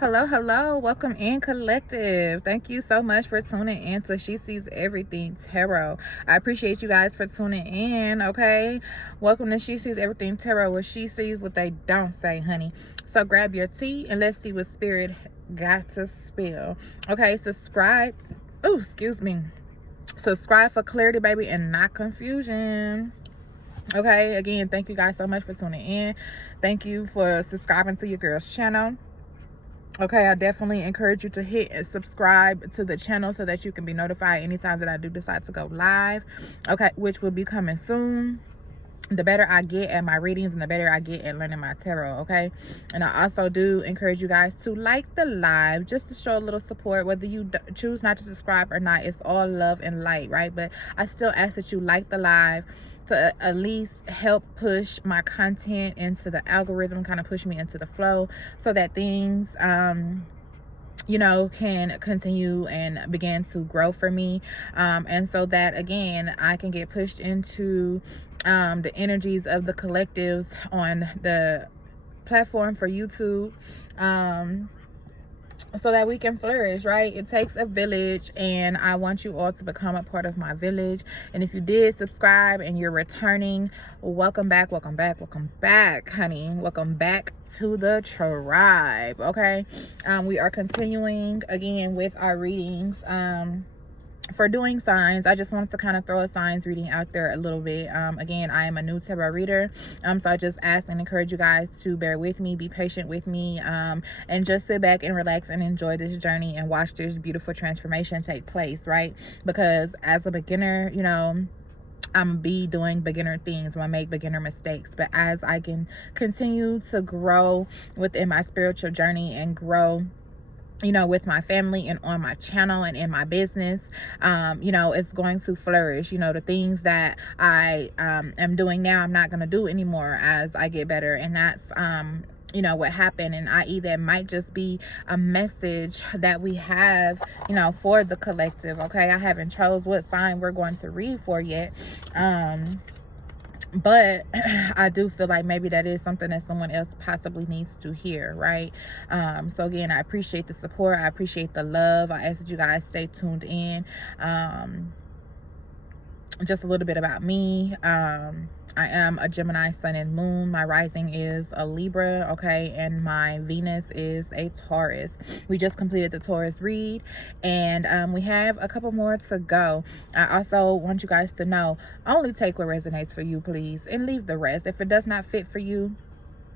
Hello, welcome in, collective. Thank you so much for tuning in to She Sees Everything Tarot. I appreciate you guys for tuning in. Okay, welcome to She Sees Everything Tarot, where she sees what they don't say, honey. So grab your tea and let's see what spirit got to spill. Okay, subscribe. Oh, excuse me. Subscribe for clarity, baby, and not confusion. Okay, again, thank you guys so much for tuning in. Thank you for subscribing to your girl's channel. Okay, I definitely encourage you to hit and subscribe to the channel so that you can be notified anytime that I do decide to go live. Okay, which will be coming soon. The better I get at my readings and the better I get at learning my tarot. Okay, and I also do encourage you guys to like the live just to show a little support. Whether you choose not to subscribe or not, it's all love and light, right? But I still ask that you like the live to at least help push my content into the algorithm, kind of push me into the flow so that things you know, can continue and begin to grow for me, and so that again I can get pushed into the energies of the collectives on the platform for YouTube, so that we can flourish, right? It takes a village, and I want you all to become a part of my village. And if you did subscribe and you're returning, welcome back, welcome back, welcome back, honey. Welcome back to the tribe. Okay, we are continuing again with our readings. For doing signs, I just wanted to kind of throw a signs reading out there a little bit. Again, I am a new tarot reader, so I just ask and encourage you guys to bear with me, be patient with me, and just sit back and relax and enjoy this journey and watch this beautiful transformation take place, right? Because as a beginner, you know, I'm gonna be doing beginner things, I'm gonna make beginner mistakes, but as I can continue to grow within my spiritual journey and grow, you know, with my family and on my channel and in my business, you know, it's going to flourish. You know, the things that I am doing now, I'm not going to do anymore as I get better. And that's, you know, what happened. And i.e. that might just be a message that we have, you know, for the collective. Okay, I haven't chose what sign we're going to read for yet. But I do feel like maybe that is something that someone else possibly needs to hear, right? So again, I appreciate the support, I appreciate the love. I ask that you guys stay tuned in. Just a little bit about me. I am a Gemini sun and moon. My rising is a Libra, okay, and my Venus is a Taurus. We just completed the Taurus read, and we have a couple more to go. I also want you guys to know, only take what resonates for you, please, and leave the rest. If it does not fit for you,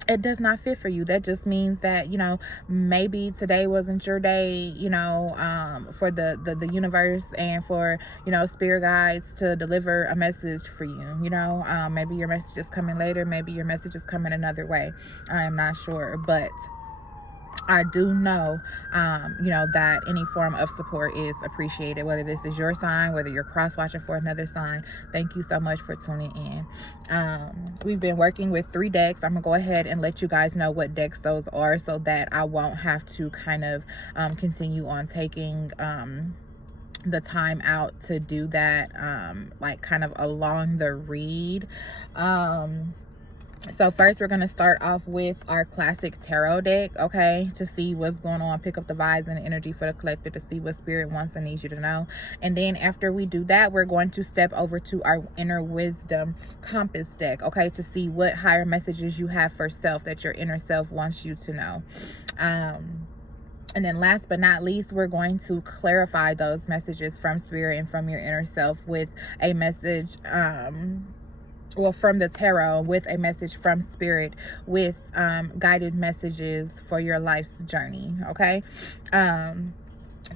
it does not fit for you. That just means that, you know, maybe today wasn't your day, you know, for the universe and for, you know, spirit guides to deliver a message for you. You know, maybe your message is coming later, maybe your message is coming another way. I am not sure, but I do know, you know, that any form of support is appreciated, whether this is your sign, whether you're cross-watching for another sign. Thank you so much for tuning in. We've been working with 3 decks. I'm gonna go ahead and let you guys know what decks those are so that I won't have to kind of continue on taking the time out to do that, like kind of along the read. So first we're going to start off with our classic tarot deck, okay, to see what's going on, pick up the vibes and the energy for the collective, to see what spirit wants and needs you to know. And then after we do that, we're going to step over to our inner wisdom compass deck, okay, to see what higher messages you have for self that your inner self wants you to know. And then last but not least, we're going to clarify those messages from spirit and from your inner self with a message, well, from the tarot, with a message from spirit, with guided messages for your life's journey, okay?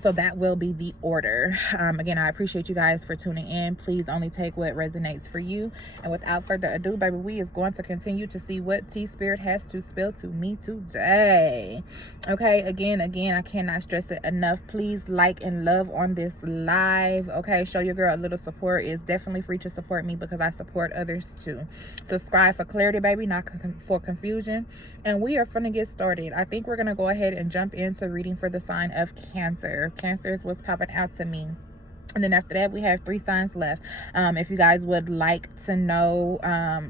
So that will be the order. Again, I appreciate you guys for tuning in. Please only take what resonates for you. And without further ado, baby, we is going to continue to see what T Spirit has to spill to me today. Okay, again, I cannot stress it enough. Please like and love on this live. Okay, show your girl a little support. It's definitely free to support me because I support others too. Subscribe for clarity, baby, not for confusion. And we are gonna get started. I think we're gonna go ahead and jump into reading for the sign of Cancer. Cancer is what's popping out to me. And then after that, we have 3 signs left. If you guys would like to know,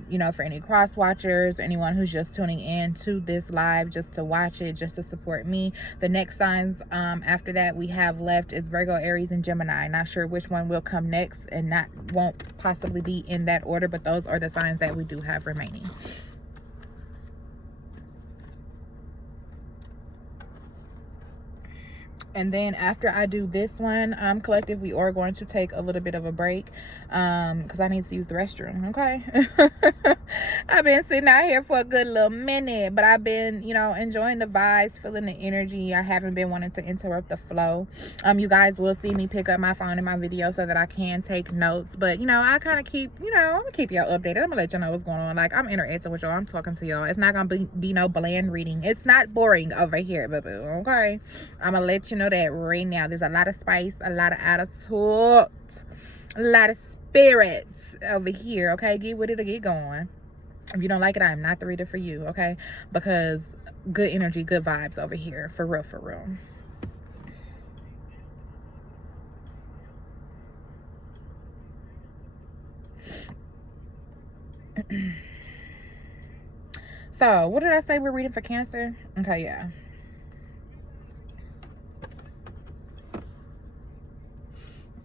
you know, for any cross watchers, anyone who's just tuning in to this live just to watch it, just to support me, the next signs after that we have left is Virgo, Aries, and Gemini. Not sure which one will come next, and won't possibly be in that order, but those are the signs that we do have remaining. And then after I do this one, collective, we are going to take a little bit of a break because I need to use the restroom. Okay. I've been sitting out here for a good little minute, but I've been, you know, enjoying the vibes, feeling the energy. I haven't been wanting to interrupt the flow. You guys will see me pick up my phone in my video so that I can take notes, but you know, I kind of keep, you know, I'm gonna keep y'all updated. I'm gonna let y'all know what's going on. Like, I'm interacting with y'all, I'm talking to y'all. It's not gonna be no bland reading. It's not boring over here, boo-boo. Okay, I'm gonna let you know that right now. There's a lot of spice, a lot of attitude, a lot of spirits over here. Okay, get with it or get going. If you don't like it, I'm not the reader for you. Okay, because good energy, good vibes over here, for real, for real. So what did I say we're reading for Cancer? Okay, yeah.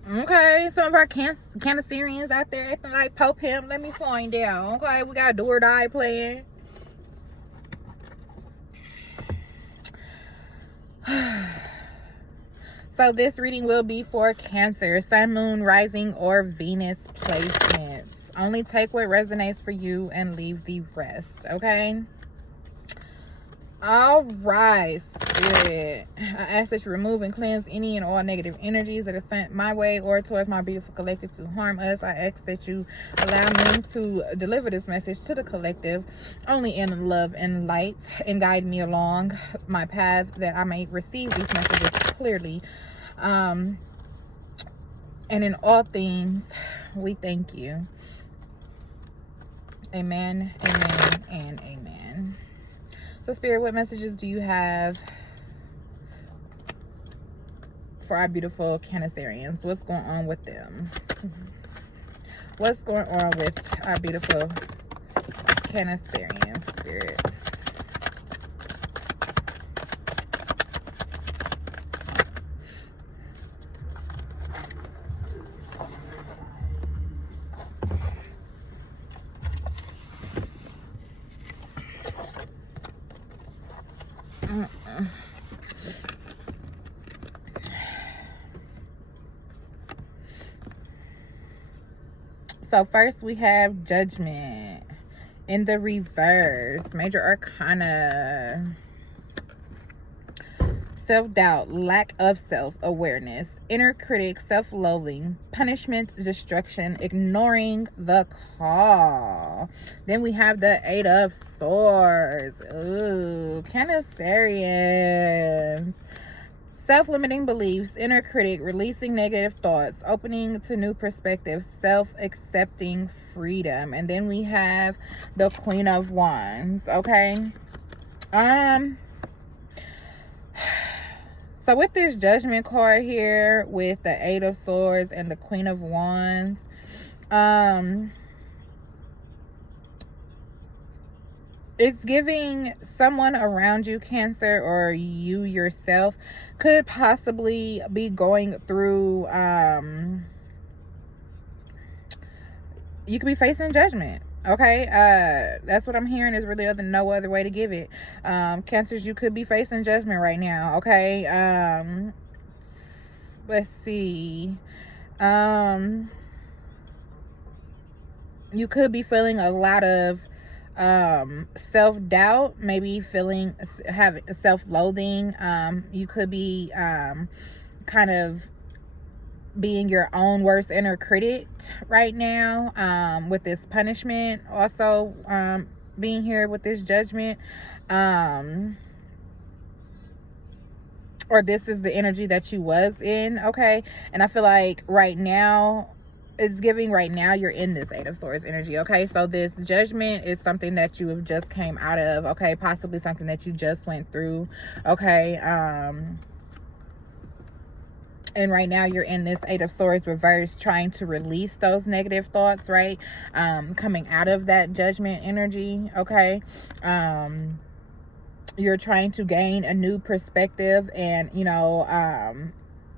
Okay, some of our Cancerians out there acting like Pope him. Let me find out. Okay, we got Do or Die playing. So this reading will be for Cancer, Sun, Moon, Rising, or Venus placements. Only take what resonates for you and leave the rest, okay? All right, Spirit. I ask that you remove and cleanse any and all negative energies that are sent my way or towards my beautiful collective to harm us. I ask that you allow me to deliver this message to the collective only in love and light, and guide me along my path that I may receive these messages clearly. And in all things, we thank you. Amen, amen, and amen. So, Spirit, what messages do you have for our beautiful Cancerians? What's going on with them? What's going on with our beautiful Cancerian, Spirit? So first we have Judgment in the reverse, major arcana. Self-doubt, lack of self-awareness, inner critic, self-loathing, punishment, destruction, ignoring the call. Then we have the 8 of Swords. Ooh, Cancerians. Self-limiting beliefs, inner critic, releasing negative thoughts, opening to new perspectives, self-accepting freedom. And then we have the Queen of Wands, okay? So with this Judgment card here, with the 8 of Swords and the Queen of Wands, it's giving someone around you, Cancer, or you yourself could possibly be going through, you could be facing judgment. Okay, that's what I'm hearing. Is really no other way to give it. Cancers, you could be facing judgment right now. Okay, let's see. You could be feeling a lot of self-doubt, maybe having self-loathing. You could be kind of being your own worst inner critic right now, with this punishment also being here with this Judgment, or this is the energy that you was in. Okay, and I feel like right now it's giving, right now you're in this 8 of Swords energy. Okay, so this Judgment is something that you have just came out of. Okay, possibly something that you just went through. Okay, And right now you're in this Eight of Swords reverse, trying to release those negative thoughts, right? Coming out of that Judgment energy, okay? You're trying to gain a new perspective and, you know,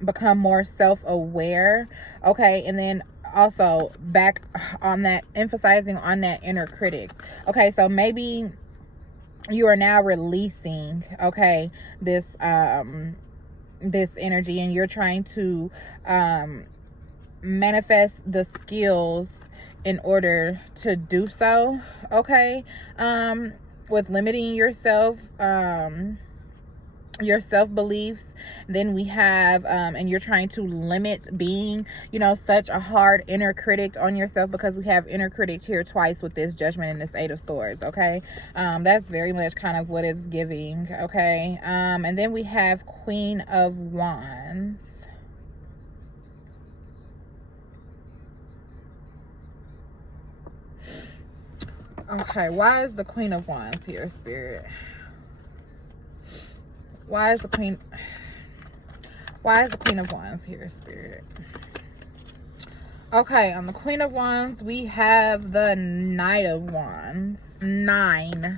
become more self-aware, okay? And then also back on that, emphasizing on that inner critic, okay? So maybe you are now releasing, okay, this this energy, and you're trying to manifest the skills in order to do so, okay? With limiting yourself, your self-beliefs. Then we have and you're trying to limit being, you know, such a hard inner critic on yourself, because we have inner critic here twice with this Judgment and this Eight of Swords, okay? That's very much kind of what it's giving, okay? And then we have Queen of Wands. Okay, why is the Queen of Wands here, Spirit? Why is the Queen of Wands here, Spirit? Okay, on the Queen of Wands, we have the Knight of Wands.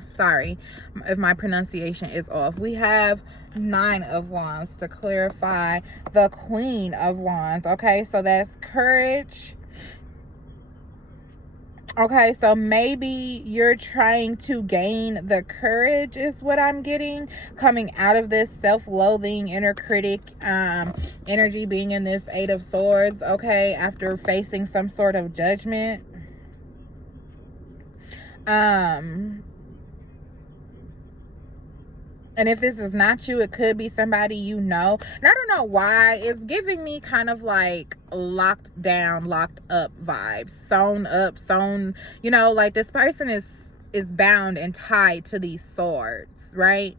Sorry if my pronunciation is off. We have 9 of Wands to clarify the Queen of Wands. Okay, so that's courage. Okay, so maybe you're trying to gain the courage, is what I'm getting, coming out of this self-loathing inner critic energy, being in this Eight of Swords, okay, after facing some sort of judgment. And if this is not you, it could be somebody you know. And I don't know why. It's giving me kind of like locked down, locked up vibes. Sewn up, sewn, you know, like this person is bound and tied to these swords, right?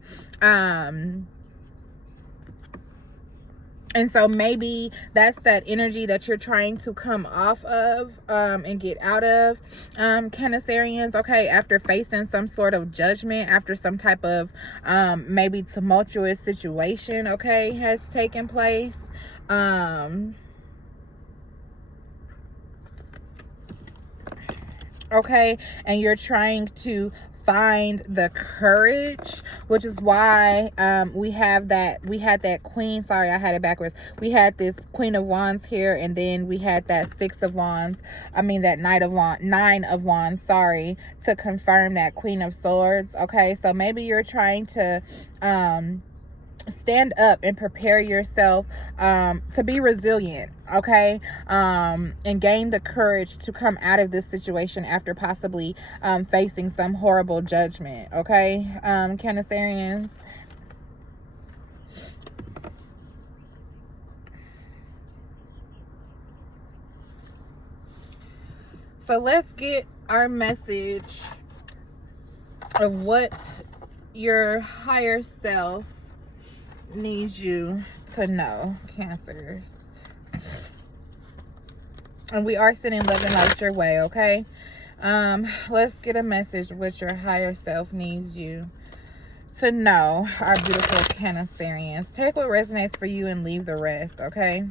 And so maybe that's that energy that you're trying to come off of and get out of, Cancerians, okay, after facing some sort of judgment, after some type of maybe tumultuous situation, okay, has taken place. Okay, and you're trying to find the courage, which is why we had that Queen, sorry, I had it backwards. We had this Queen of Wands here, and then we had that Six of Wands, I mean that Nine of Wands, sorry, to confirm that Queen of Swords. Okay, so maybe you're trying to stand up and prepare yourself to be resilient, okay, and gain the courage to come out of this situation after possibly facing some horrible judgment, okay, Cancerians. So let's get our message of what your higher self needs you to know, Cancers. And we are sending love and light your way, okay? Let's get a message what your higher self needs you to know, our beautiful Cancerians. Take what resonates for you and leave the rest, okay?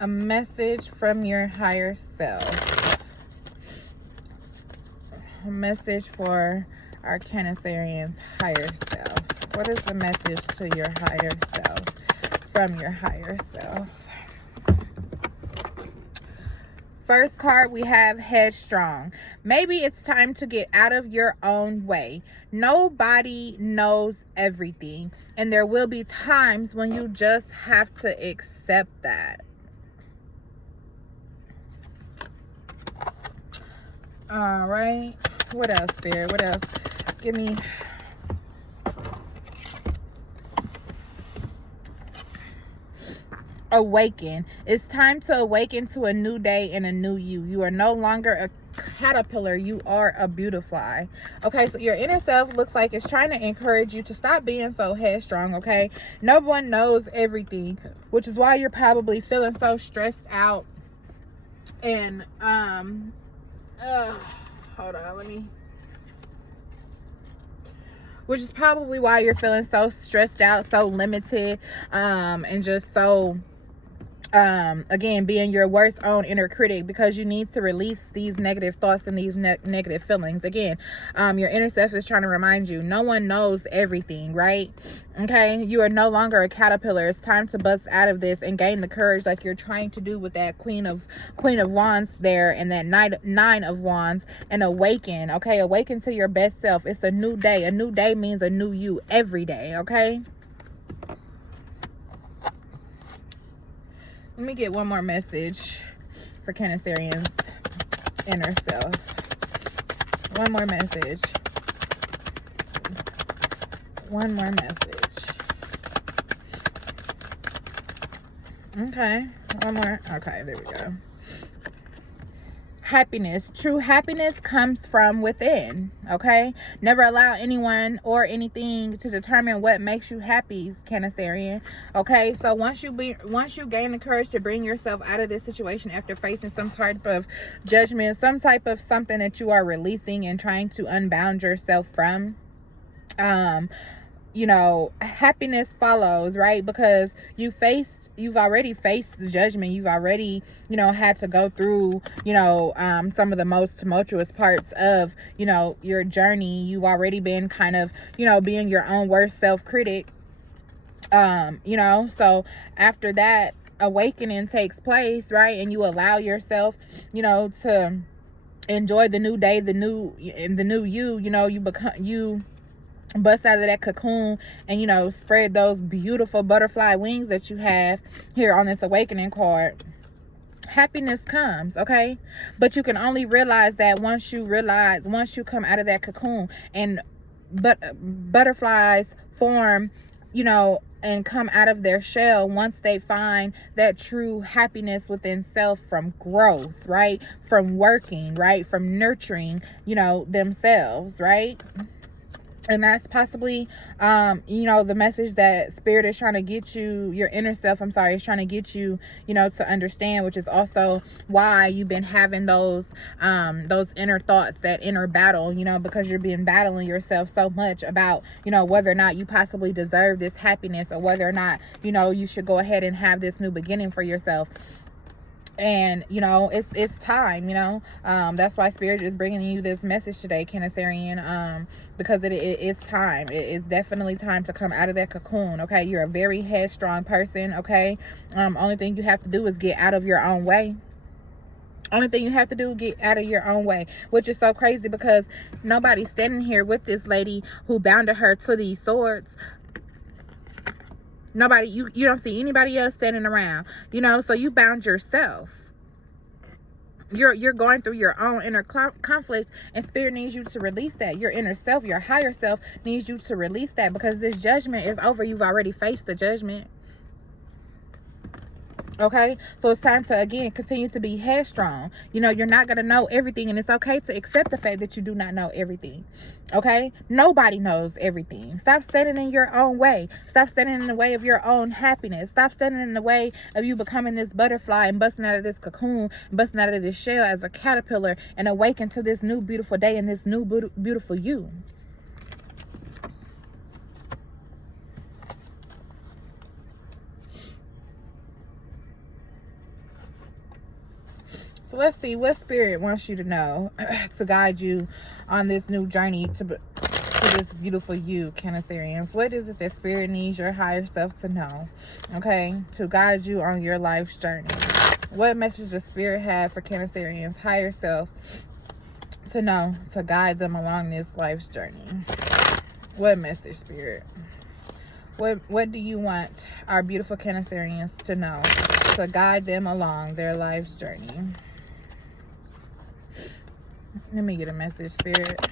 A message from your higher self. A message for our Cancerians' higher self. What is the message to your higher self from your higher self? First card, we have Headstrong. Maybe it's time to get out of your own way. Nobody knows everything, and there will be times when you just have to accept that. All right, what else, Spirit? What else? Give me awaken. It's time to awaken to a new day and a new you. You are no longer a caterpillar, you are a butterfly. Okay, so your inner self looks like it's trying to encourage you to stop being so headstrong, okay? No one knows everything, which is why you're probably feeling so stressed out. And hold on, let me which is probably why you're feeling so stressed out, so limited, and just so again, being your worst own inner critic, because you need to release these negative thoughts and these negative feelings. Again, your inner self is trying to remind you, no one knows everything, right? Okay, you are no longer a caterpillar. It's time to bust out of this and gain the courage, like you're trying to do with that Queen of Wands there, and that Nine of Wands, and awaken. Okay, awaken to your best self. It's a new day. A new day means a new you every day. Okay, let me get one more message for Cancerian's inner self. One more message. One more message. Okay. One more. Okay, there we go. Happiness. True happiness comes from within. Okay, never allow anyone or anything to determine what makes you happy, Cancerian. Okay, so once you gain the courage to bring yourself out of this situation after facing some type of judgment, some type of something that you are releasing and trying to unbound yourself from, you know, happiness follows, right? Because you've already faced the judgment. You've already, you know, had to go through, you know, some of the most tumultuous parts of, you know, your journey. You've already been kind of, you know, being your own worst self-critic, you know, so after that awakening takes place, right, and you allow yourself, you know, to enjoy the new day, the new you, you know, you bust out of that cocoon and, you know, spread those beautiful butterfly wings that you have here on this awakening card. Happiness comes, okay? But you can only realize that once you come out of that cocoon, and butterflies form, you know, and come out of their shell once they find that true happiness within self, from growth, right? From working, right? From nurturing, you know, themselves, right? And that's possibly, you know, the message that Spirit is trying to get you, your inner self, I'm sorry, is trying to get you, you know, to understand, which is also why you've been having those inner thoughts, that inner battle, you know, because you're been battling yourself so much about, you know, whether or not you possibly deserve this happiness, or whether or not, you know, you should go ahead and have this new beginning for yourself. And, you know, it's time, you know, that's why Spirit is bringing you this message today, Cancerian, because it's time. It's definitely time to come out of that cocoon. Okay, you're a very headstrong person. Okay, only thing you have to do is get out of your own way. Only thing you have to do is get out of your own way, which is so crazy, because nobody's standing here with this lady who bounded her to these swords. Nobody, you don't see anybody else standing around, you know, so you bound yourself. You're going through your own inner conflict, and Spirit needs you to release that. Your inner self, your higher self needs you to release that, because this judgment is over. You've already faced the judgment. Okay, so it's time to, again, continue to be headstrong. You know, you're not going to know everything, and it's okay to accept the fact that you do not know everything. Okay, nobody knows everything. Stop standing in your own way. Stop standing in the way of your own happiness. Stop standing in the way of you becoming this butterfly and busting out of this cocoon, busting out of this shell as a caterpillar, and awaken to this new beautiful day and this new beautiful you. So let's see what Spirit wants you to know to guide you on this new journey to this beautiful you, Cancerians. What is it that Spirit needs your higher self to know, okay, to guide you on your life's journey? What message does Spirit have for Cancerians' higher self to know, to guide them along this life's journey? What message, Spirit? What do you want our beautiful Cancerians to know to guide them along their life's journey? Let me get a message, Spirit.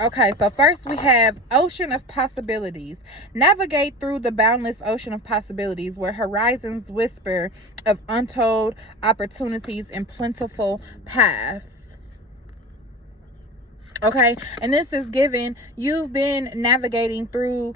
Okay, so first we have ocean of possibilities. Navigate through the boundless ocean of possibilities where horizons whisper of untold opportunities and plentiful paths. Okay, and this is given, you've been navigating through